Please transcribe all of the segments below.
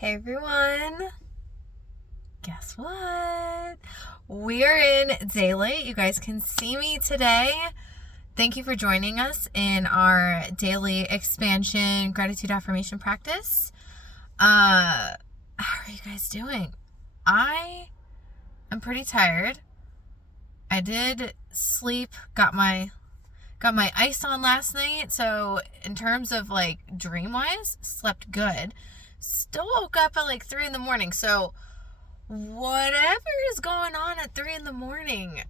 Hey everyone, guess what? We're in daily. You guys can see me today. Thank you for joining us in our daily expansion gratitude affirmation practice. How are you guys doing? I am pretty tired. I did sleep, got my ice on last night, so in terms of like dream wise, slept good. Still woke up at like 3 in the morning. So whatever is going on at 3 in the morning,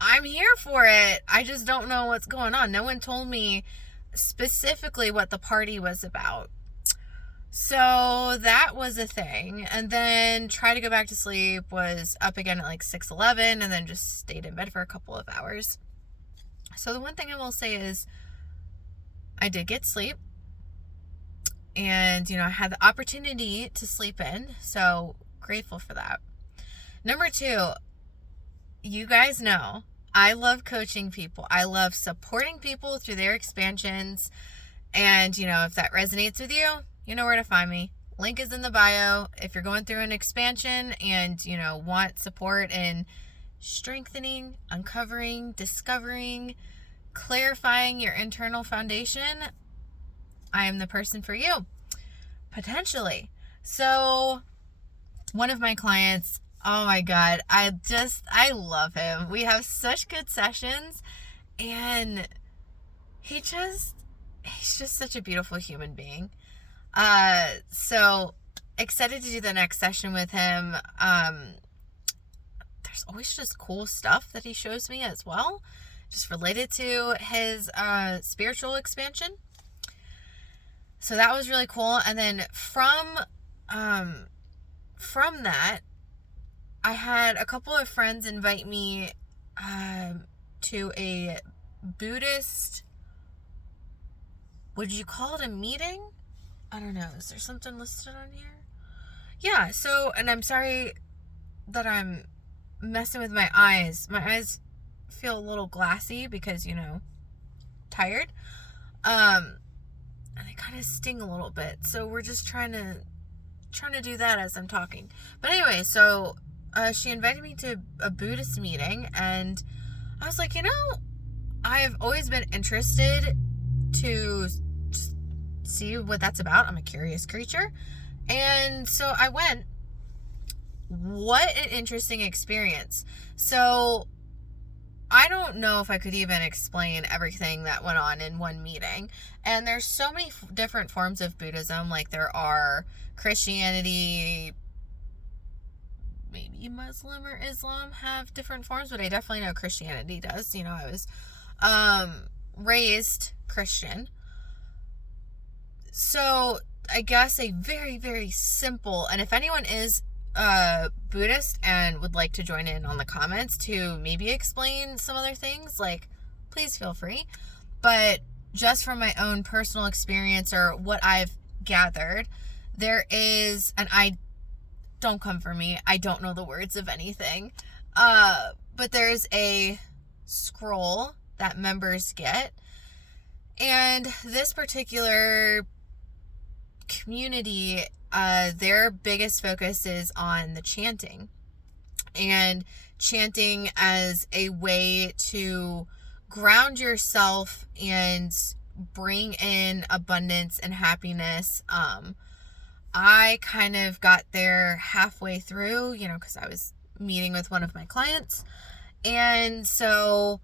I'm here for it. I just don't know what's going on. No one told me specifically what the party was about. So that was a thing. And then try to go back to sleep, was up again at like 6:11, and then just stayed in bed for a couple of hours. So the one thing I will say is I did get sleep. And, I had the opportunity to sleep in. So grateful for that. Number 2, you guys know I love coaching people. I love supporting people through their expansions. And, if that resonates with you, you know where to find me. Link is in the bio. If you're going through an expansion and, want support in strengthening, uncovering, discovering, clarifying your internal foundation, I am the person for you, potentially. So one of my clients, oh my God, I love him. We have such good sessions, and he's just such a beautiful human being. So excited to do the next session with him. There's always just cool stuff that he shows me as well, just related to his spiritual expansion. So that was really cool. And then from that, I had a couple of friends invite me to a Buddhist, would you call it a meeting? I don't know. Is there something listed on here? Yeah, so, and I'm sorry that I'm messing with my eyes. My eyes feel a little glassy because, tired. And they kind of sting a little bit. So we're just trying to do that as I'm talking. But anyway, so she invited me to a Buddhist meeting, and I was like, I have always been interested to see what that's about. I'm a curious creature. And so I went. What an interesting experience. So I don't know if I could even explain everything that went on in one meeting. And there's so many different forms of Buddhism. Like there are Christianity, maybe Muslim or Islam have different forms, but I definitely know Christianity does. I was raised Christian. So I guess a very, very simple, and if anyone is Buddhist and would like to join in on the comments to maybe explain some other things, like, please feel free. But just from my own personal experience or what I've gathered, there is, and don't come for me, I don't know the words of anything, but there's a scroll that members get, and this particular community, their biggest focus is on the chanting, and chanting as a way to ground yourself and bring in abundance and happiness. I kind of got there halfway through, because I was meeting with one of my clients, and so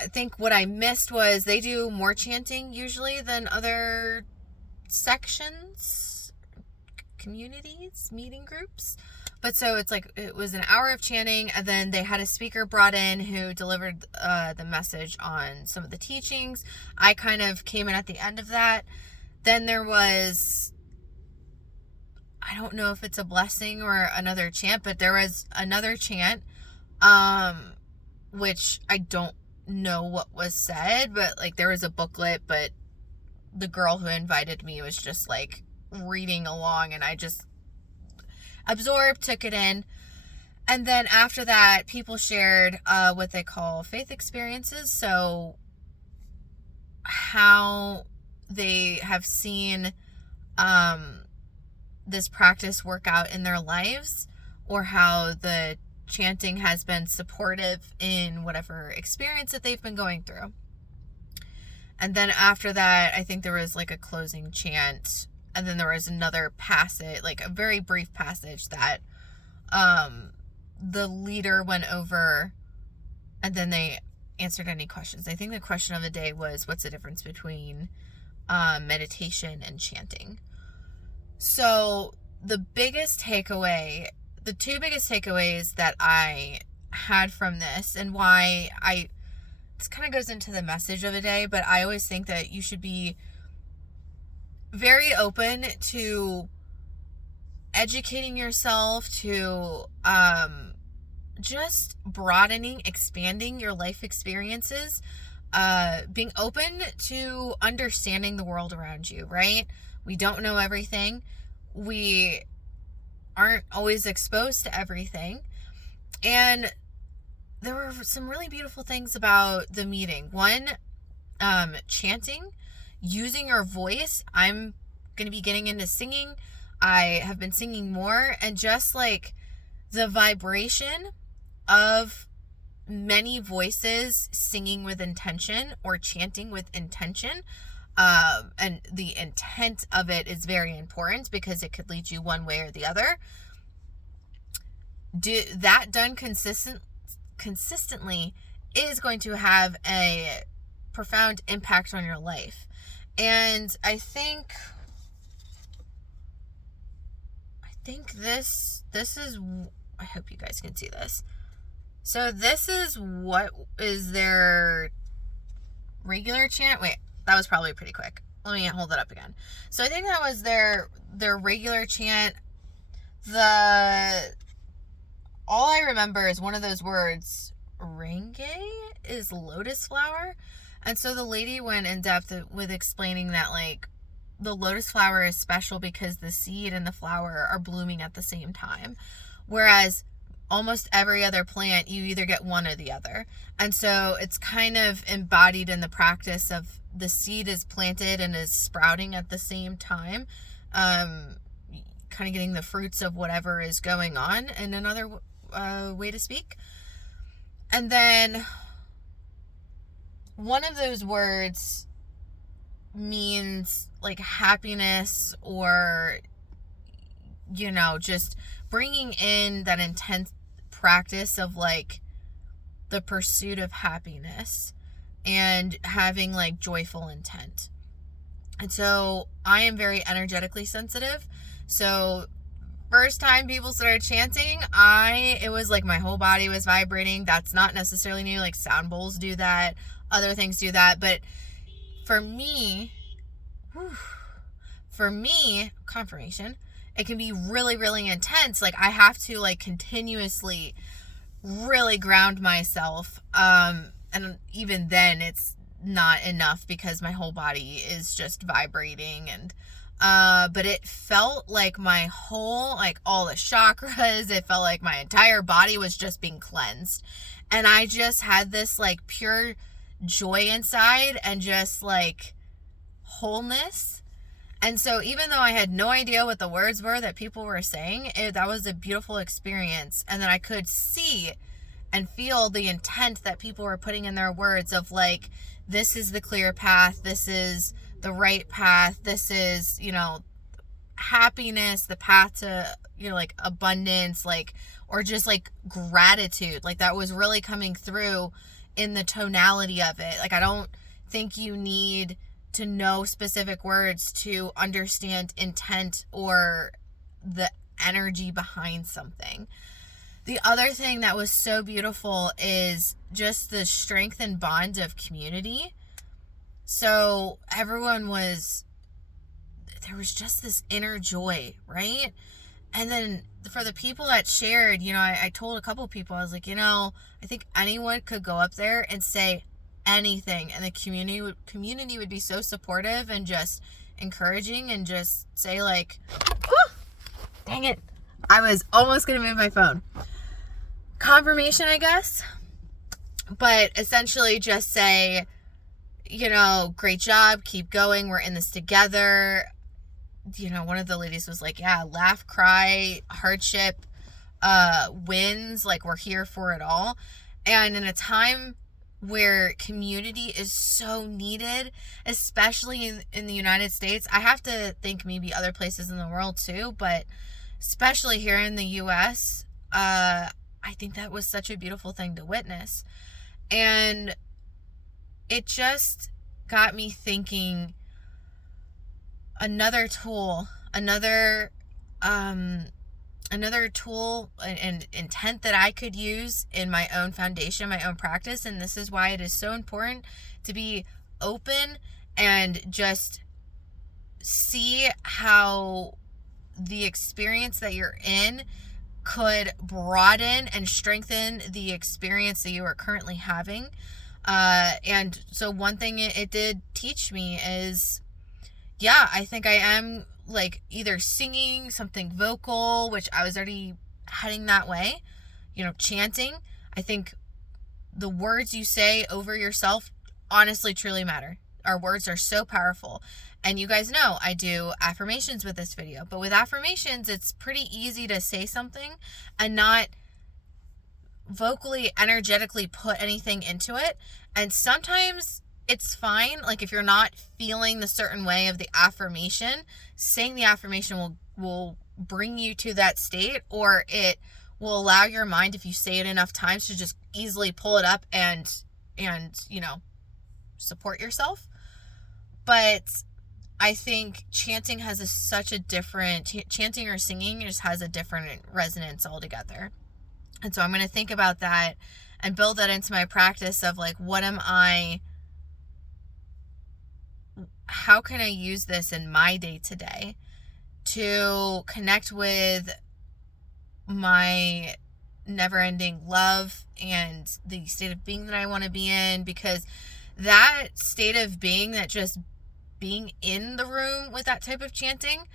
I think what I missed was they do more chanting usually than other sections, communities, meeting groups. But so it's like, it was an hour of chanting, and then they had a speaker brought in who delivered the message on some of the teachings. I kind of came in at the end of that. Then there was, I don't know if it's a blessing or another chant, but there was another chant, which I don't know what was said, but like there was a booklet, but the girl who invited me was just like reading along, and I just absorbed, took it in. And then after that, people shared what they call faith experiences. So how they have seen this practice work out in their lives, or how the chanting has been supportive in whatever experience that they've been going through. And then after that, I think there was like a closing chant, and then there was another passage, like a very brief passage that the leader went over, and then they answered any questions. I think the question of the day was, what's the difference between meditation and chanting? So the two biggest takeaways that I had from this, and why this kind of goes into the message of the day, but I always think that you should be very open to educating yourself, to just broadening, expanding your life experiences, being open to understanding the world around you, right? We don't know everything. We aren't always exposed to everything. And there were some really beautiful things about the meeting. One, chanting, using your voice. I'm going to be getting into singing. I have been singing more, and just like the vibration of many voices singing with intention or chanting with intention, and the intent of it is very important because it could lead you one way or the other. Do that done consistently is going to have a profound impact on your life. And I think this is, I hope you guys can see this. So this is what is their regular chant. Wait, that was probably pretty quick. Let me hold it up again. So I think that was their regular chant. All I remember is one of those words, renge, is lotus flower. And so the lady went in depth with explaining that, like, the lotus flower is special because the seed and the flower are blooming at the same time. Whereas almost every other plant, you either get one or the other. And so it's kind of embodied in the practice of the seed is planted and is sprouting at the same time. Kind of getting the fruits of whatever is going on, in another way to speak. And then one of those words means like happiness, or, you know, just bringing in that intense practice of like the pursuit of happiness and having like joyful intent. And so I am very energetically sensitive. So first time people started chanting, it was like my whole body was vibrating. That's not necessarily new. Like sound bowls do that. Other things do that. But for me, confirmation, it can be really, really intense. Like I have to like continuously really ground myself. And even then it's not enough because my whole body is just vibrating. And but it felt like my whole, like all the chakras, it felt like my entire body was just being cleansed. And I just had this like pure joy inside and just like wholeness. And so even though I had no idea what the words were that people were saying, that was a beautiful experience. And then I could see and feel the intent that people were putting in their words of like, this is the clear path, this is the right path, this is, you know, happiness, the path to, you know, like abundance, like, or just like gratitude. Like that was really coming through in the tonality of it. Like I don't think you need to know specific words to understand intent or the energy behind something. The other thing that was so beautiful is just the strength and bond of community. So everyone there was just this inner joy, right? And then for the people that shared, you know, I told a couple people, I was like, you know, I think anyone could go up there and say anything, and the community would be so supportive and just encouraging, and just say like, dang it, I was almost gonna move my phone. Confirmation, I guess. But essentially just say, you know, great job, keep going, we're in this together. one of the ladies was like, yeah, laugh, cry, hardship, wins, like we're here for it all. And in a time where community is so needed, especially in the United States, I have to think maybe other places in the world too, but especially here in the US, I think that was such a beautiful thing to witness. And it just got me thinking, another tool and intent that I could use in my own foundation, my own practice. And this is why it is so important to be open and just see how the experience that you're in could broaden and strengthen the experience that you are currently having. And so one thing it did teach me is, yeah, I think I am like either singing something vocal, which I was already heading that way, chanting. I think the words you say over yourself honestly truly matter. Our words are so powerful. And you guys know I do affirmations with this video, but with affirmations, it's pretty easy to say something and not vocally, energetically put anything into it. And sometimes it's fine. Like if you're not feeling the certain way of the affirmation, saying the affirmation will bring you to that state, or it will allow your mind, if you say it enough times, to just easily pull it up and support yourself. But I think chanting has chanting or singing just has a different resonance altogether. And so I'm going to think about that and build that into my practice of like, how can I use this in my day to day to connect with my never-ending love and the state of being that I want to be in? Because that state of being, that just being in the room with that type of chanting,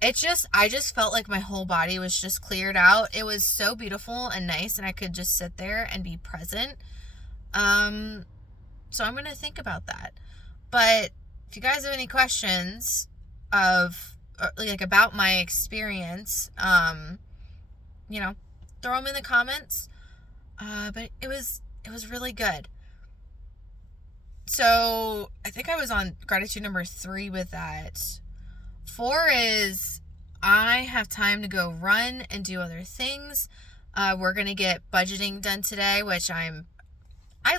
I just felt like my whole body was just cleared out. It was so beautiful and nice, and I could just sit there and be present. So I'm going to think about that. But if you guys have any questions about my experience, throw them in the comments. But it was really good. So I think I was on gratitude number 3 with that. 4 is I have time to go run and do other things. We're going to get budgeting done today, which I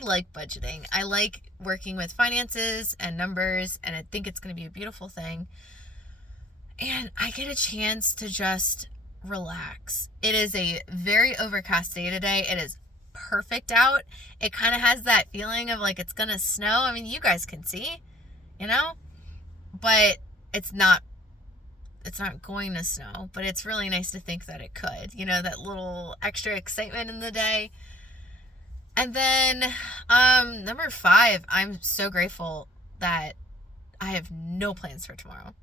like budgeting. I like working with finances and numbers, and I think it's going to be a beautiful thing. And I get a chance to just relax. It is a very overcast day today. It is perfect out. It kind of has that feeling of like it's going to snow. I mean, you guys can see, but it's not going to snow, but it's really nice to think that it could, that little extra excitement in the day. And then number 5, I'm so grateful that I have no plans for tomorrow.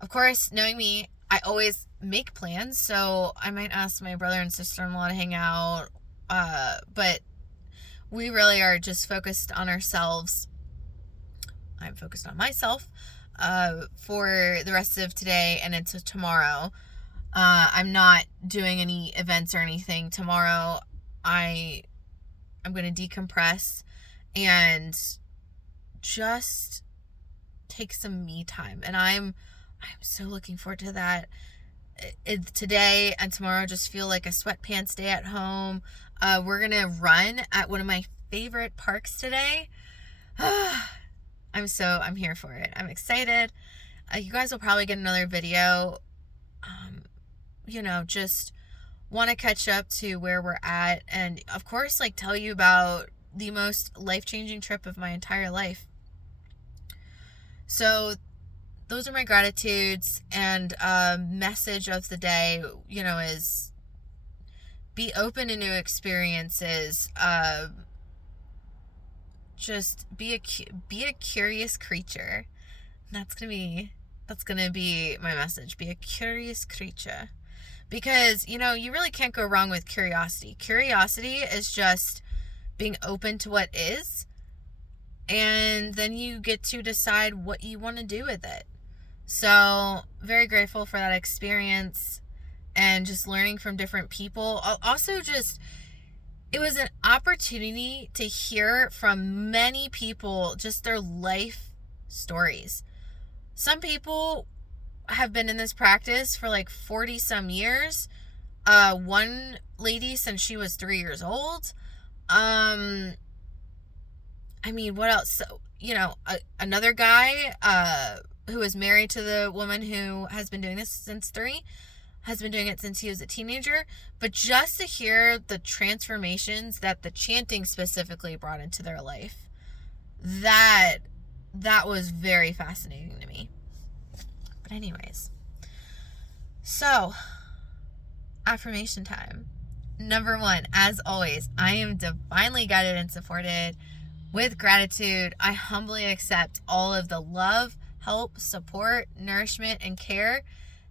Of course, knowing me, I always make plans, so I might ask my brother and sister-in-law to hang out, but we really are just focused on ourselves. I'm focused on myself for the rest of today and into tomorrow. I'm not doing any events or anything tomorrow. I'm going to decompress and just take some me time. And I'm so looking forward to that. Today and tomorrow just feel like a sweatpants day at home. We're going to run at one of my favorite parks today. I'm here for it. I'm excited. You guys will probably get another video. Just want to catch up to where we're at, and of course, tell you about the most life-changing trip of my entire life. So those are my gratitudes, and message of the day, is be open to new experiences. Just be a curious creature. That's gonna be my message. Be a curious creature, because you really can't go wrong with curiosity. Curiosity is just being open to what is, and then you get to decide what you want to do with it. So very grateful for that experience and just learning from different people. Also, just it was an opportunity to hear from many people just their life stories. Some people have been in this practice for like 40 some years. One lady since she was 3 years old. I mean, what else? So, another guy who is married to the woman who has been doing this since 3, has been doing it since he was a teenager. But just to hear the transformations that the chanting specifically brought into their life, that was very fascinating to me. But anyways, so affirmation time. Number 1, as always, I am divinely guided and supported. With gratitude, I humbly accept all of the love, help, support, nourishment, and care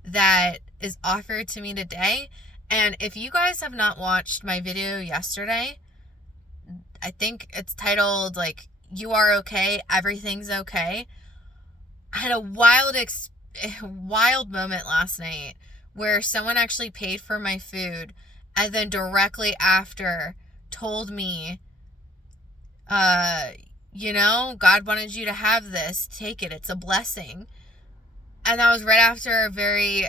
that is offered to me today. And if you guys have not watched my video yesterday, I think it's titled like, "You are okay, everything's okay." I had a wild moment last night where someone actually paid for my food and then directly after told me, God wanted you to have this. Take it. It's a blessing. And that was right after a very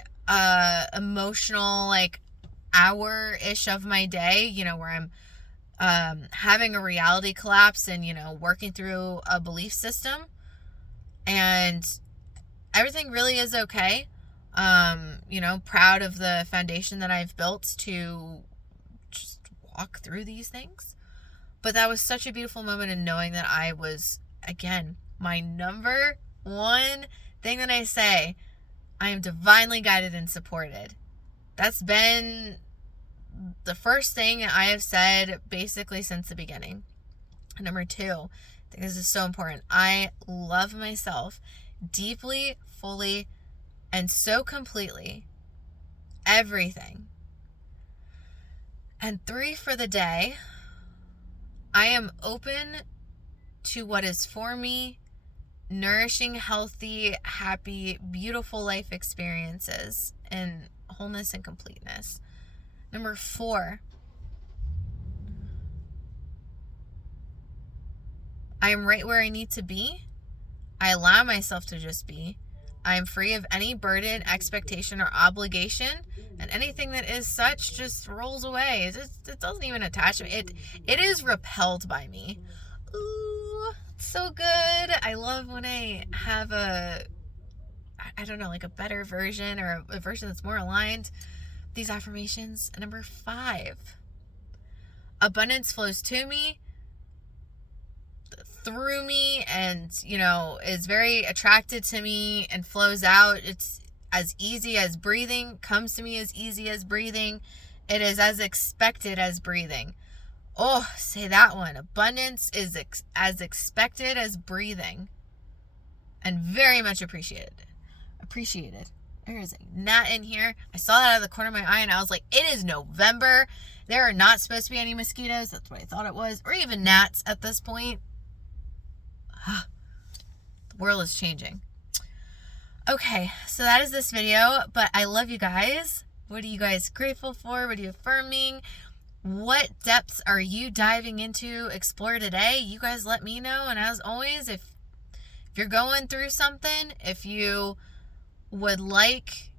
emotional, like, hour-ish of my day, where I'm having a reality collapse and, working through a belief system. And everything really is okay. Proud of the foundation that I've built to just walk through these things. But that was such a beautiful moment in knowing that I was, again, my number 1 thing that I say, I am divinely guided and supported. That's been the first thing I have said basically since the beginning. Number 2, I think this is so important. I love myself deeply, fully, and so completely. Everything. And 3 for the day, I am open to what is for me, nourishing, healthy, happy, beautiful life experiences and wholeness and completeness. Number 4, I am right where I need to be. I allow myself to just be. I am free of any burden, expectation, or obligation, and anything that is such just rolls away. It doesn't even attach me. It is repelled by me. Ooh, so good. I love when I have like a better version or a version that's more aligned. These affirmations. And number 5, abundance flows to me, through me, and is very attracted to me and flows out. It's as easy as breathing, comes to me as easy as breathing. It is as expected as breathing. Oh, say that one. Abundance is as expected as breathing, and very much appreciated. There is a gnat in here. I saw that out of the corner of my eye and I was like, it is November. There are not supposed to be any mosquitoes. That's what I thought it was. Or even gnats at this point. The world is changing. Okay, so that is this video, but I love you guys. What are you guys grateful for? What are you affirming? What depths are you diving into? Explore today. You guys let me know. And as always, if you're going through something, if you would like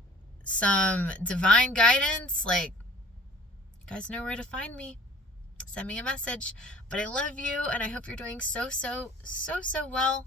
some divine guidance, like, you guys know where to find me. Send me a message. But I love you, and I hope you're doing so well.